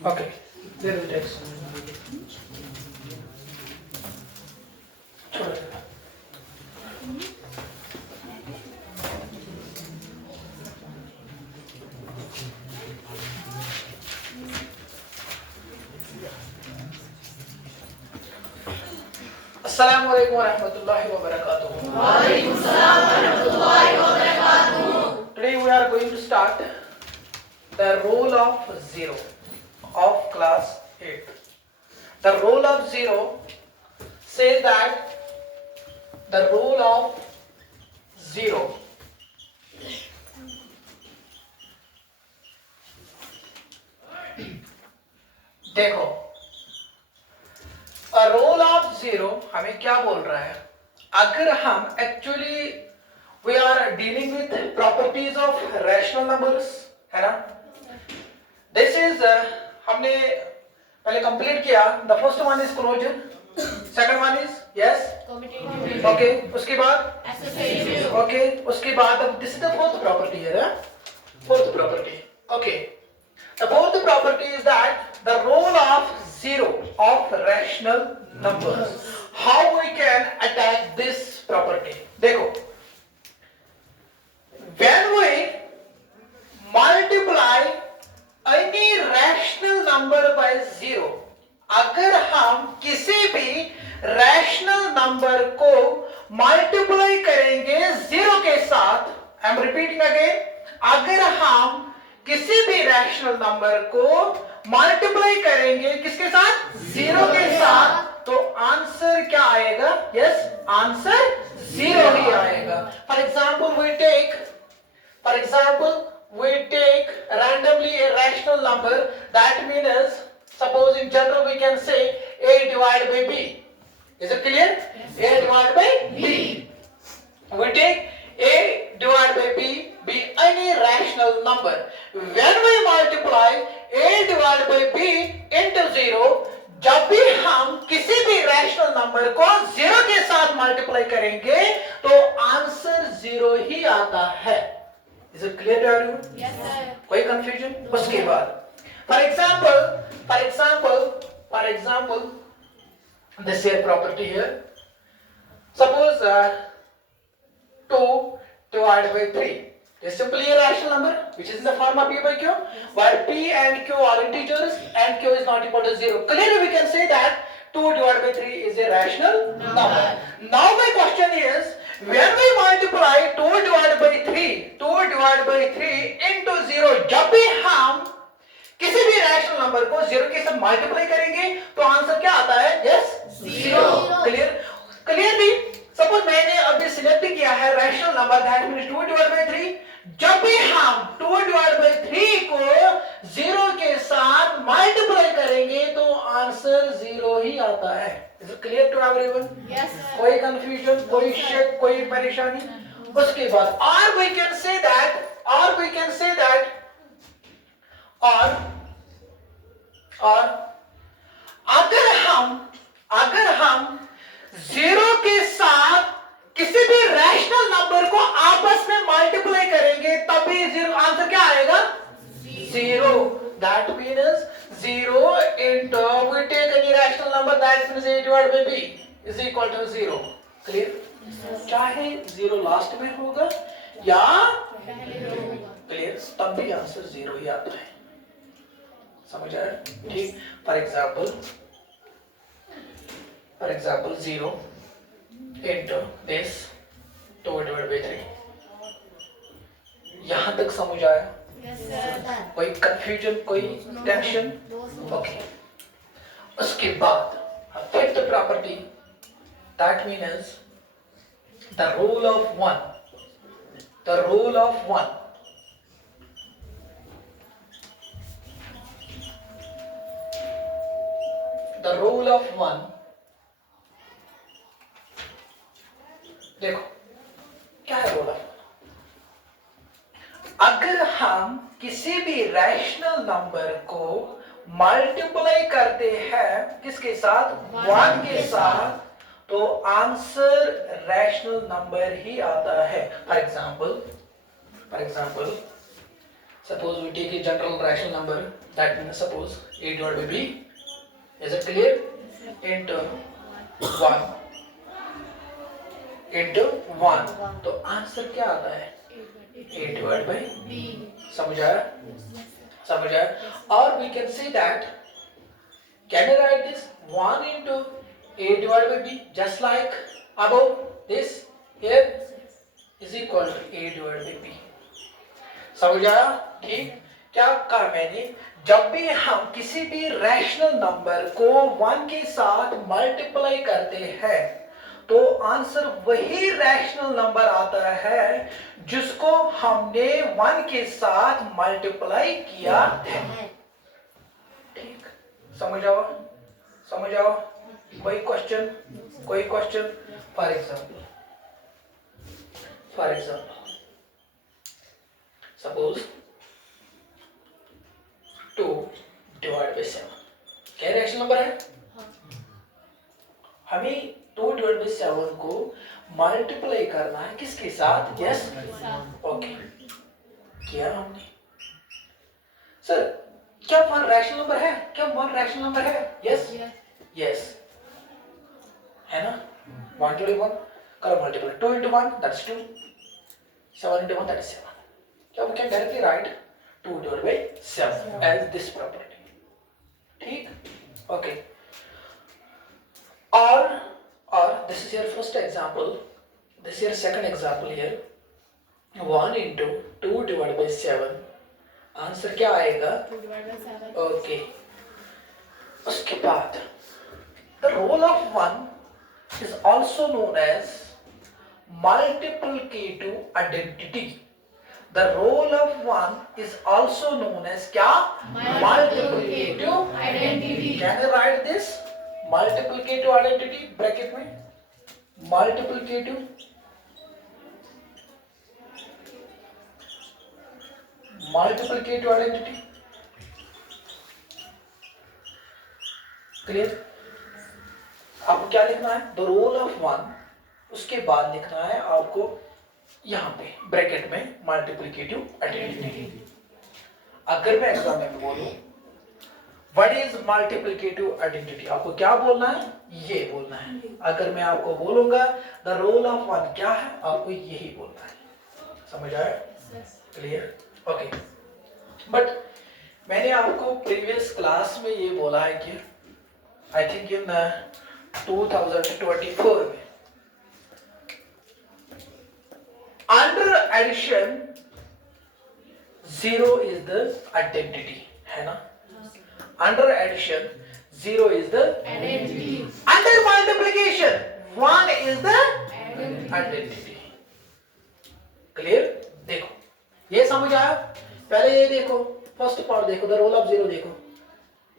Okay, there it is. छोड़ दे। अस्सलाम वालेकुम वरहमतुल्लाहि वबरकातुहू। वालेकुम सलाम वरहमतुल्लाहि वबरकातुहू। Today we are going to start the role of zero of class 8. The role of zero says that the role of zero देखो a role of zero हमें क्या बोल रहा है? अगर हम actually we are dealing with properties of rational numbers है ना? This is हमने पहले कंप्लीट किया. The first one is closure, second one is yes, okay. उसके बाद Associative. okay. उसके बाद अब this is the fourth property है ना? Fourth property. Okay. The fourth property is that the role of zero of rational numbers. How we can attack this property? देखो, when we multiply any rational number by zero, अगर हम किसी भी rational number को multiply करेंगे zero के साथ, I am repeating again, अगर हम किसी भी रैशनल नंबर को मल्टीप्लाई करेंगे किसके साथ? जीरो के साथ, तो आंसर क्या आएगा? यस, आंसर जीरो ही आएगा. For example we take randomly a rational number. That means suppose in general we can say a divided by b. Is it clear? A divided by b. We take a divided by b be any rational number. When we multiply a divided by b into zero, जब भी हम किसी भी rational number को zero के साथ multiply करेंगे तो आंसर जीरो ही आता है. Is it clear to everyone? Yes, sir. कोई कंफ्यूजन? उसके बाद for example this here property here, suppose 2 divided by 3 is simply a rational number which is in the form of p by q, where p and q are integers and q is not equal to 0. Clearly we can say that 2 divided by 3 is a rational number. Now my question is, when we multiply 2 divided by 3 into 0, जब भी हम किसी भी rational number को 0 के साथ multiply करेंगे तो आंसर क्या आता है? यस, 0. क्लियरली सपोज मैंने अभी सिलेक्ट किया है rational number, that means 2 divide by 3. जब भी हम 2 डिवाइड बाय 3 को 0 के साथ मल्टीप्लाई करेंगे तो आंसर 0 ही आता है. Is it clear to everyone? Yes, sir. कोई कंफ्यूजन, कोई शक, कोई परेशानी? उसके बाद और वी कैन से दैट और अगर हम जीरो के साथ किसी भी रैशनल नंबर को आपस में मल्टीप्लाई करेंगे तभी जीरो आंसर क्या आएगा? Zero. That means zero into we take any rational number, that means a divided by b is equal to zero. Clear? चाहे जीरो लास्ट में होगा या क्लियर, तब भी आंसर जीरो ही आता है. समझ आया? ठीक. For example 0 into this 2 divided by 3. यहां तक समझ आया? Yes, sir. कोई कंफ्यूजन, कोई टेंशन? ओके. उसके बाद fifth property, that means the rule of 1. देखो क्या है रोल ऑफ 1. अगर हम किसी भी रैशनल नंबर को मल्टीप्लाई करते हैं किसके साथ? 1 के साथ, तो आंसर रैशनल नंबर ही आता है. For example suppose we take a general rational number That means suppose A divided by B. Is it clear? Into 1 into 1. तो आंसर क्या आता है? A divided by B. समझ आया? समझ आया? Or we can say that, can I write this 1 into A divided by B just like above this here is equal to A divided by B. समझ आया? ठीक? क्या कहा मैंने? जब भी हम किसी भी रैशनल नंबर को 1 के साथ मल्टीप्लाई करते हैं तो आंसर वही रैशनल नंबर आता है जिसको हमने 1 के साथ मल्टीप्लाई किया है। ठीक? समझ आओ? समझ आओ? कोई क्वेश्चन? कोई question? For example suppose 2 divide by 7 क्या रैशनल नंबर है? हमें 2 डिवाइड बाई 7 को मल्टीप्लाई करना है किसके साथ? यस ओके किया हमने। सर क्या 1 रैशनल नंबर है? क्या 1 रैशनल नंबर है? यस यस है ना? 1 to 1 करो multiply 2 into 1 that's 2 7 into 1 that is 7। क्या we can directly write 2 divided by 7 as this property। ठीक? Okay। or this is your first example, this is your second example here। 1 into 2 divided by 7 answer क्या आएगा? 2 divided by 7. Okay उसके बाद the role of 1 is also known as multiplicative identity। The role of 1 is also known as क्या? Multiplicative identity. Can I write this? Multiplicative identity bracket में multiplicative identity clear? आपको क्या लिखना है? The role of 1 उसके बाद लिखना है आपको यहाँ पे ब्रैकेट में मल्टीप्लिकेटिव आइडेंटिटी। अगर मैं एग्जाम में बोलूं व्हाट इज मल्टीप्लिकेटिव आइडेंटिटी आपको क्या बोलना है? ये बोलना है। अगर मैं आपको बोलूंगा द रोल ऑफ 1 क्या है आपको यही बोलना है। समझ आया? क्लियर? ओके बट मैंने आपको प्रीवियस क्लास में ये बोला है कि आई थिंक इन 2024 में under addition 0 is the identity है ना? Under addition 0 is the Identity. Under multiplication 1 is the identity. Clear? देखो ये समझ आया? पहले ये देखो फर्स्ट पार्ट देखो द रोल ऑफ 0 देखो।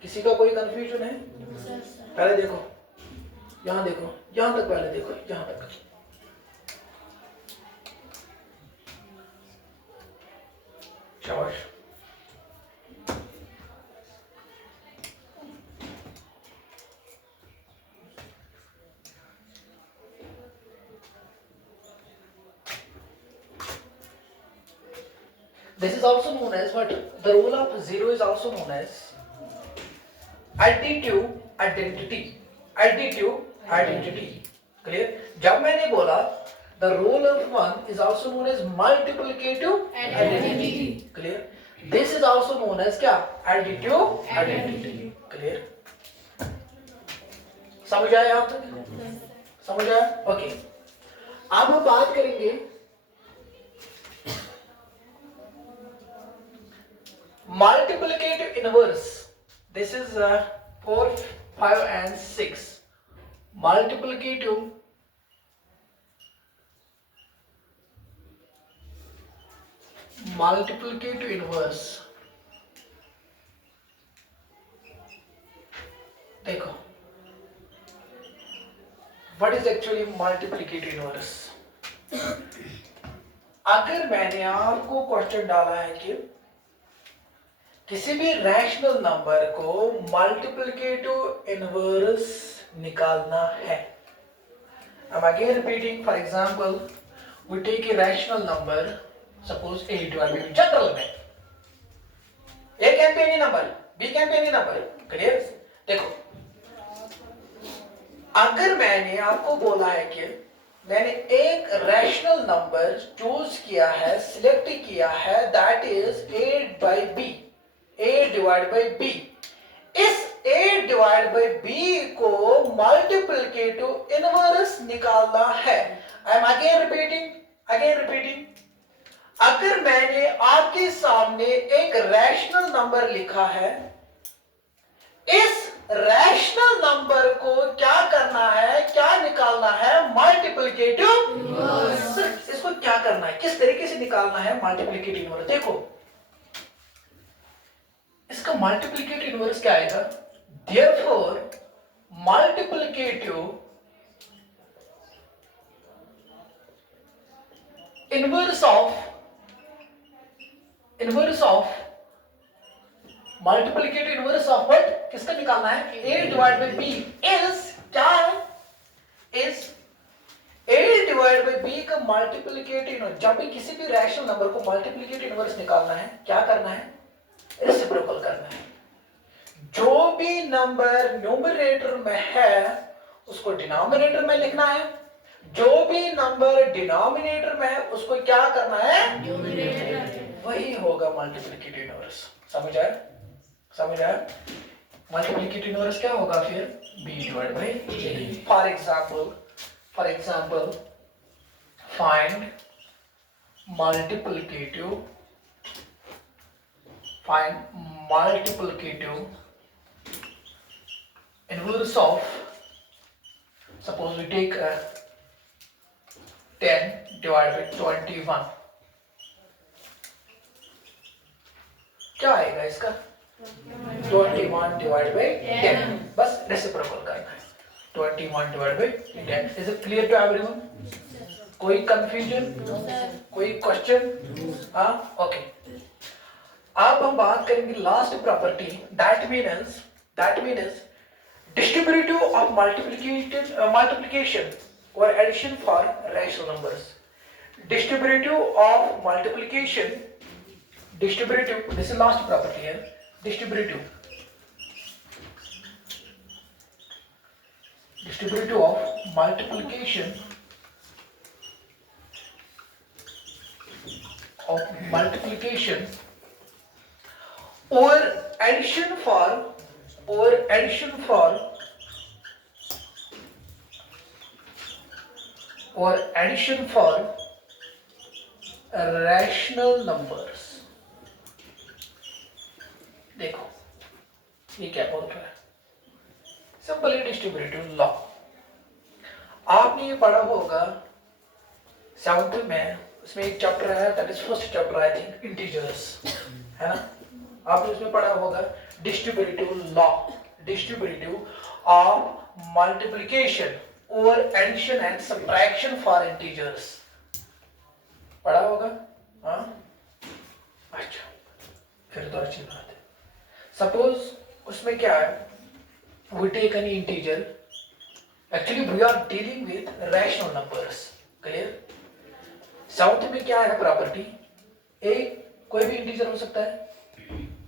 किसी का कोई कंफ्यूजन है? पहले देखो यहां देखो यहां तक पहले देखो यहां तक शाबाश। This is also known as what? The role of 0 is also known as additive identity। additive identity clear? जब मैंने बोला the role of 1 is also known as multiplicative identity clear? This is also known as क्या? additive identity clear? समझ आया यहाँ तक? समझ आया? ओके अब हम बात करेंगे multiplicative inverse। this is 4, 5 and 6 multiplicative inverse। देखो what is actually multiplicative inverse? अगर मैंने आपको क्वेश्चन डाला है कि किसी भी रैशनल नंबर को मल्टीप्लिकेटिव इनवर्स निकालना है। I'm again repeating, for example, we take a rational number, suppose 8 divided by general में, A can be any number, B can be any number, clear. देखो अगर मैंने आपको बोला है कि मैंने एक रैशनल नंबर चूज किया है, सिलेक्ट किया है, that is a by b, a divide by b, इस a डिवाइड बाई b को मल्टीप्लिकेटिव इनवर्स निकालना है। आई एम अगेन रिपीटिंग, अगर मैंने आपके सामने एक रैशनल नंबर लिखा है, इस रैशनल नंबर को क्या करना है, क्या निकालना है, मल्टीप्लिकेटिव। इसको क्या करना है, किस तरीके से निकालना है मल्टीप्लिकेटिव इनवर्स। देखो इसका मल्टीप्लिकेटिव इनवर्स क्या आएगा, therefore multiplicative inverse of multiplicative inverse of what, किसका निकालना है, a divide by b is क्या है, is a divide by b का मल्टीप्लिकेटिव इनवर्स। जब भी किसी भी रैशनल नंबर को मल्टीप्लिकेटिव इनवर्स निकालना है, क्या करना है, रेसिप्रोकल करना है। जो भी नंबर न्यूमरेटर में है उसको डिनोमिनेटर में लिखना है, जो भी नंबर डिनोमिनेटर में है उसको क्या करना है, वही होगा मल्टीप्लिकेटिव इनवर्स। समझ आया मल्टीप्लिकेटिव इनवर्स क्या होगा फिर, b divide by a। For example find multiplicative inverse of, suppose we take 10 divided by 21, क्या आएगा इसका, 21 divided by 10, बस रेसिप्रोकल करना है, 21 divided by 10। Is it clear to everyone? कोई कंफ्यूजन, कोई क्वेश्चन? हाँ, ओके। अब हम बात करेंगे last property, that means distributive of multiplication or addition for rational numbers. Distributive of multiplication, this is last property here, distributive of multiplication or addition for rational numbers। देखो ये क्या बोल रहा है, सिंपली डिस्ट्रीब्यूटिव लॉ। आपने ये पढ़ा होगा 7th में, उसमें एक चैप्टर है, that is first chapter I think, integers, है ना। आपने उसमें पढ़ा होगा डिस्ट्रीब्यूटिव ऑफ मल्टीप्लिकेशन और addition and subtraction for integers, पढ़ा होगा। हाँ, अच्छा, फिर तो अच्छी बात है। सपोज उसमें क्या है, we take any integer, actually we are dealing with rational numbers, clear। South में क्या है प्रॉपर्टी, एक कोई भी इंटीजर हो सकता है,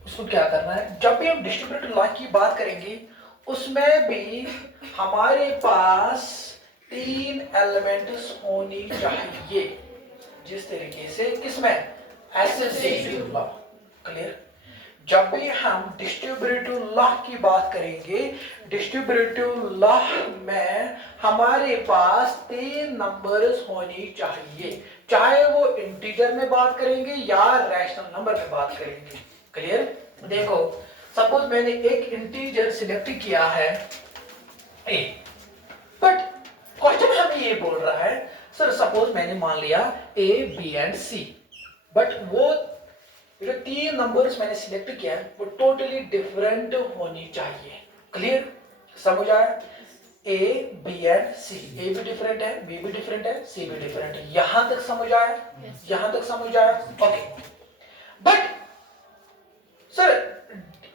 उसको क्या करना है, जब भी हम डिस्ट्रीब्यूटिव लॉ की बात करेंगे उसमें भी हमारे पास 3 एलिमेंट्स होनी चाहिए, जिस तरीके से किसमें, एसोसिएटिव लॉ, क्लियर। जब भी हम डिस्ट्रीब्यूटिव लॉ की बात करेंगे, डिस्ट्रीब्यूटिव लॉ में हमारे पास 3 नंबर्स होनी चाहिए, चाहे वो इंटीजर में बात करेंगे या रैशनल नंबर में बात करेंगे, क्लियर। देखो सपोज मैंने एक इंटीजर सिलेक्ट किया है a, बट क्वेश्चन हमें ये बोल रहा है सर, सपोज मैंने मान लिया a b and c, but वो जो 3 नंबर्स मैंने सिलेक्ट किया है वो टोटली डिफरेंट होनी चाहिए, क्लियर। समझ आया, a b and c, a भी डिफरेंट है, b भी डिफरेंट है, c भी डिफरेंट है, यहां तक समझ आया, यहां तक समझ आया, ओके। बट सर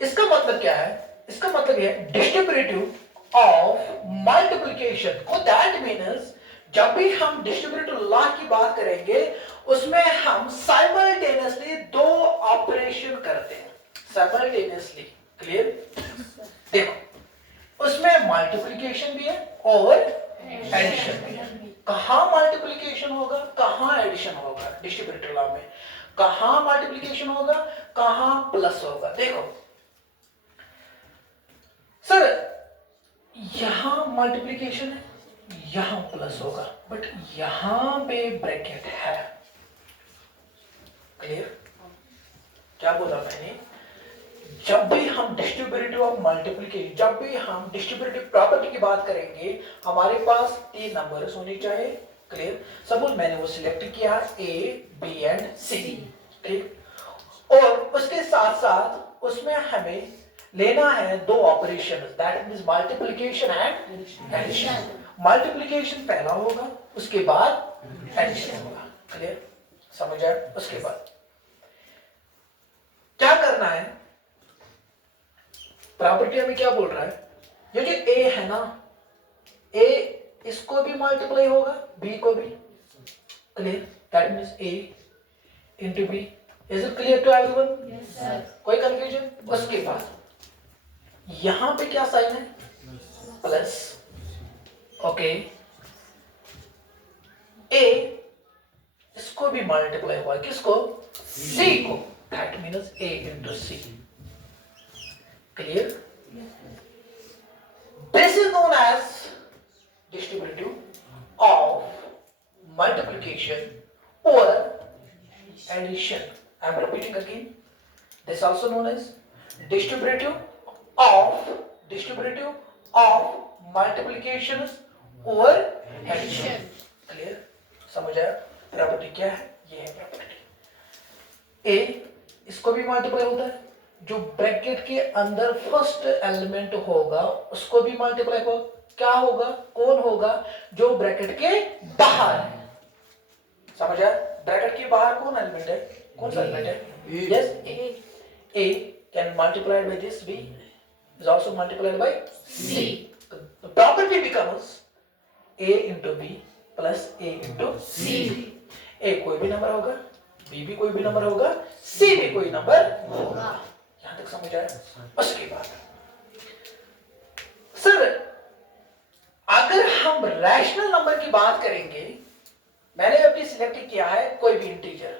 इसका मतलब क्या है, इसका मतलब ये डिस्ट्रीब्यूटिव ऑफ मल्टीप्लिकेशन को, दैट मीन्स जब भी हम डिस्ट्रीब्यूटिव लॉ की बात करेंगे उसमें हम साइमल्टेनियसली 2 ऑपरेशन करते हैं, साइमल्टेनियसली, क्लियर? देखो उसमें मल्टीप्लिकेशन भी है और एडिशन भी है। कहाँ मल्टीप्लिकेशन होगा, कहाँ एडिशन होगा डिस्ट्रीब्यूटिव लॉ में, कहाँ मल्टीप्लिकेशन होगा, कहाँ प्लस होगा। देखो सर यहां मल्टीप्लिकेशन है, यहां प्लस होगा, बट यहां पे ब्रैकेट है। क्लियर? क्या बोला मैंने? जब भी हम डिस्ट्रीब्यूटिव ऑफ मल्टीप्लिकेशन, जब भी हम डिस्ट्रीब्यूटिव प्रॉपर्टी की बात करेंगे, हमारे पास तीन नंबर्स होने चाहिए। क्लियर? सपोज मैंने वो सिलेक्ट किया ए बी एंड सी, ठीक, और उसके साथ साथ उसमें हमें लेना है दो operation, that means multiplication and addition. Multiplication पहला होगा, उसके बाद एडिशन होगा। क्लियर? समझ आया? उसके बाद क्या करना है, प्रॉपर्टी हमें क्या बोल रहा है, ये जो ए है ना, ए इसको भी मल्टीप्लाई होगा बी को भी। Clear? That means A into B. Is it clear to everyone? Yes, sir. कोई कंफ्यूजन? उसके बाद यहां पे क्या साइन है, प्लस। ओके, ए इसको भी मल्टीप्लाई हुआ, किसको, सी को, that means A into C. Clear? This is known as distributive of multiplication or addition. I am repeating again. This is also known as distributive of multiplications or addition. Clear? समझ आया? Property क्या है? ये है property. ए इसको भी multiply होता है, जो ब्रैकेट के अंदर फर्स्ट एलिमेंट होगा उसको भी मल्टीप्लाई होगा। क्या होगा, कौन होगा, जो ब्रैकेट के बाहर है। समझ आया? ब्रैकेट के बाहर कौन एलिमेंट है, कौन सा एलिमेंट है? Yes, A. A can multiplied by this, B is also multiplied by C. The property becomes A into B plus A into C. A कोई भी नंबर होगा, बी भी कोई भी नंबर होगा, सी भी कोई नंबर होगा। यहां तक समझ आया? उसके बाद सर अगर हम रैशनल नंबर की बात करेंगे, मैंने अभी सिलेक्ट किया है कोई भी इंटीजर,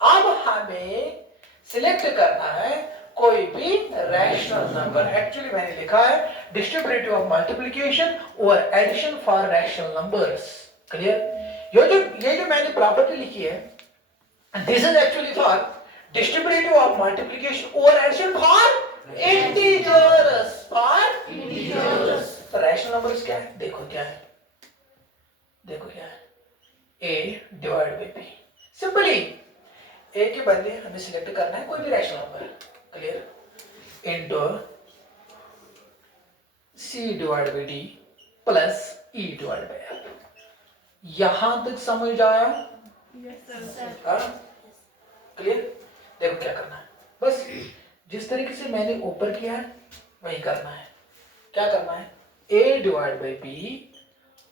अब हमें सिलेक्ट करना है कोई भी रैशनल नंबर। एक्चुअली मैंने लिखा है डिस्ट्रीब्यूटिव ऑफ मल्टीप्लिकेशन और addition for rational numbers. Clear? ये जो मैंने प्रॉपर्टी लिखी है, this is actually for distributive of multiplication और addition for integers, for integers. तो रैशनल नंबर्स क्या है, देखो क्या है, देखो क्या है, A divide by B. Simply A के बदले हमें सिलेक्ट करना है कोई भी rational number. Clear? Into C divide by D plus E divide by F. यहां तक समझ आया? क्लियर? देखो क्या करना है, बस जिस तरीके से मैंने ऊपर किया है वही करना है। क्या करना है, A divide by B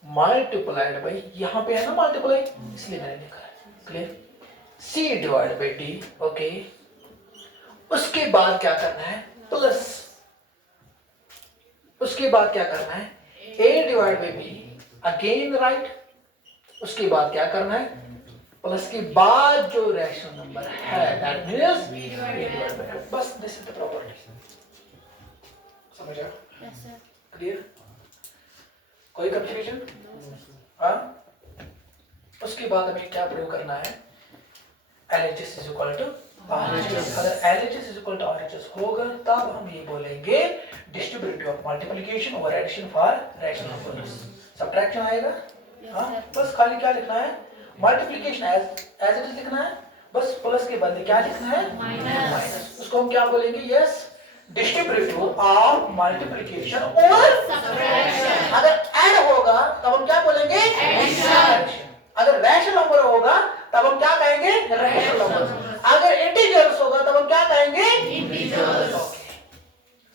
multiplied by, यहां पे है ना मल्टीप्लाई, इसलिए मैंने लिखा है। Clear? C divide by D. Okay, उसके बाद क्या करना है, प्लस। उसके बाद क्या करना है, A divide by B again right. उसके बाद क्या करना है, प्लस के बाद जो रैशनल नंबर है that means B divide by, बस दिस इज द प्रॉपर्टी। समझ आया? Yes, sir. क्लियर? कोई कंफ्यूजन? हाँ? उसके बाद हमें क्या प्रयोग करना है, LHS is equal to RHS। अगर LHS is equal to RHS होगा तब हम ये बोलेंगे डिस्ट्रीब्यूटिव ऑफ मल्टीप्लिकेशन और addition for rational numbers. Subtraction आएगा? हाँ, बस खाली क्या लिखना है, मल्टीप्लिकेशन एज इट इज लिखना है, बस प्लस के बदले क्या लिखना है, माइनस। उसको हम क्या बोलेंगे, यस डिस्ट्रीब्यूटिव ऑफ मल्टीप्लिकेशन और सब्ट्रैक्शन। अगर ऐड होगा तब हम क्या बोलेंगे, एडिशन। अगर रैशनल नंबर होगा तब हम क्या कहेंगे, रैशनल नंबर। अगर इंटीजर्स होगा तब हम क्या कहेंगे, इंटीजर्स।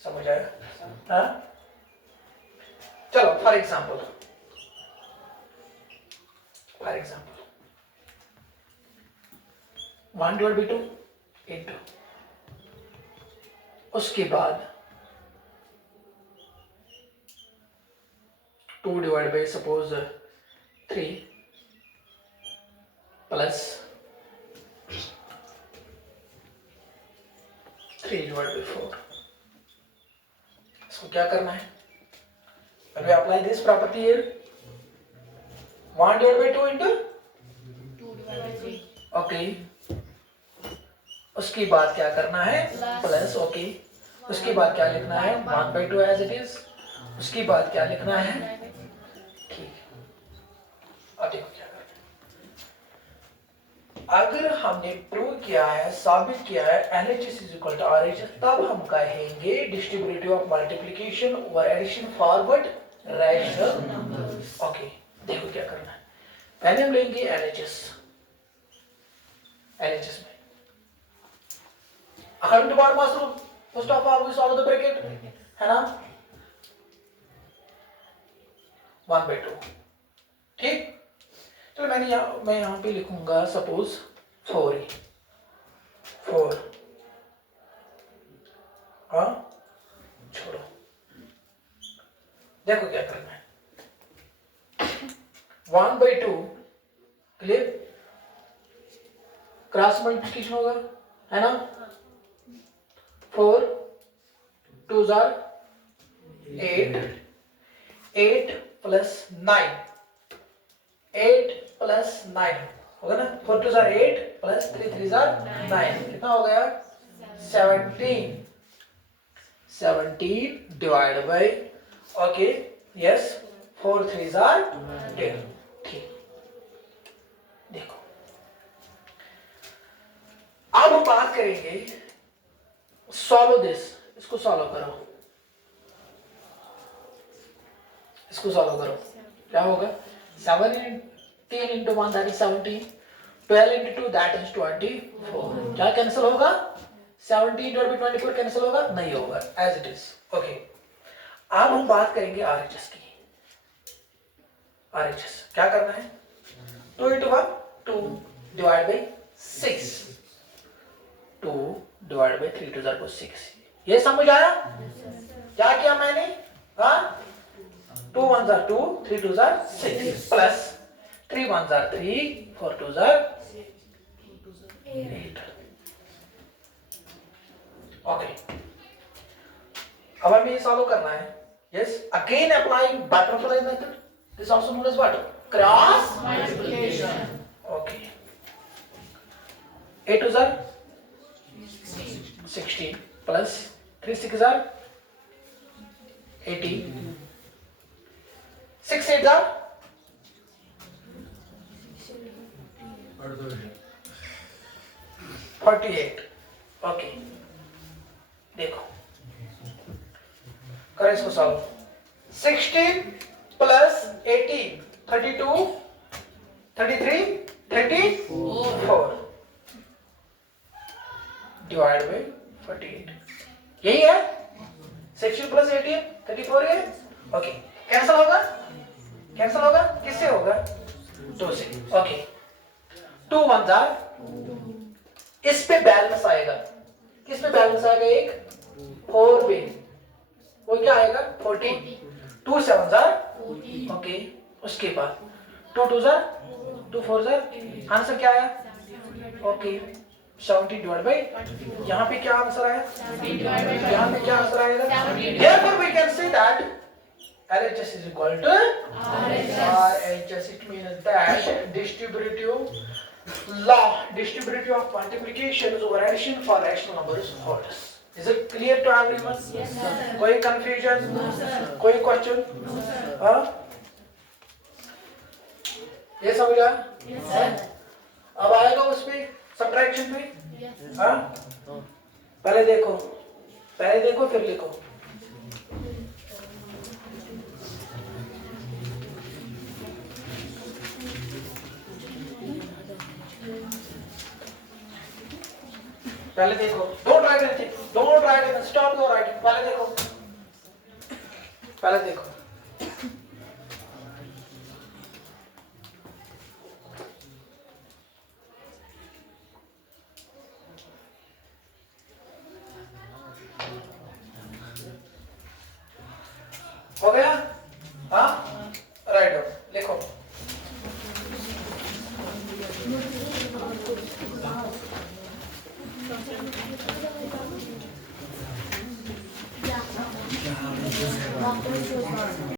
समझ आया? हाँ? चलो for example 1 divide by 2 into, उसके बाद 2 divided by suppose 3 plus 3 divided by 4. इसको क्या करना है? When we apply this property here, 1 divided by 2 into 2 divided by 3. okay. उसके बाद क्या करना है? Plus okay. उसके बाद क्या लिखना है? 1 by 2 as it is. उसके बाद क्या लिखना है? ठीक है. अब देखो क्या करना है. अगर हमने प्रूव किया है, साबित किया है LHS is equal to RHS, तब हम कहेंगे distributive of multiplication over addition forward rational numbers. Okay, देखो क्या करना है. पहले हम लेंगे LHS में according to bar mass rule, first of all we solve the bracket, है ना? 1 by 2. ठीक. तो मैं यहाँ पे लिखूंगा सपोज 4 हाँ, छोड़ो. देखो क्या करना है. 1 by 2 क्लियर, क्रॉस मल्टीप्लिकेशन होगा, है ना? 4 2s are 8, 8 plus 9, 8 plus 9 होगा ना? 4 2s are 8 plus 3 3s are 9. कितना हो गया? 17 divided by okay yes 4 3s are 10. ठीक. देखो अब हम बात करेंगे सॉल्व दिस. इसको सॉल्व करो, इसको सॉल्व करो. क्या होगा? 17 into 1 that is 17, 12 into 2 that is 24. क्या कैंसिल होगा? 17 divided by 24 कैंसिल होगा? नहीं होगा, as it is. ओके. अब हम बात करेंगे RHS की. RHS क्या करना है? 2 into 1 2 divided by 6, 2 divided by 3 2 are 6. ये समझ आया? क्या किया मैंने? हाँ, 2 1s are 2, 3 2s are 6 plus 3 1s are 3, 4 2s are 8. Okay. अब हमें ये सॉल्व करना है. Yes, again applying butterfly method. This also known as what? Cross Multiplication. Okay. 8 2s are 16 plus 3 6s are 18, 6 8s are 48. Okay. देखो करें इसको solve. 16 plus 18 32 33 34 divided by 48. यही है. 16 plus 18 34 है. ओके. कैंसिल होगा? कैंसिल होगा किससे होगा? 2 से. ओके. 2 1s are, इस पे बैलेंस आएगा. किस पे बैलेंस आएगा? एक 4 पे. वो क्या आएगा? 40. 2 7s are 14. ओके. उसके बाद 2 2s are 2 4s are, answer क्या आया? ओके. 70 divided by, यहाँ पे क्या आंसर आया? 17 divided by यहाँ पे क्या आंसर आएगा? 17. Therefore we can say that LHS is equal to RHS. RHS. It means that distributive law, distributive of multiplications over addition for rational numbers holds. Is it clear to everyone? Yes, sir. कोई confusion? No, sir. कोई question? No, sir. हाँ? ये समझा? Yes, sir. अब आएगा उस पे subtraction पे. Yes. हाँ? पहले देखो फिर लिखो. पहले देखो. Don't write anything. Don't write anything. Stop your writing. पहले देखो. हो गया? हाँ? लिखो।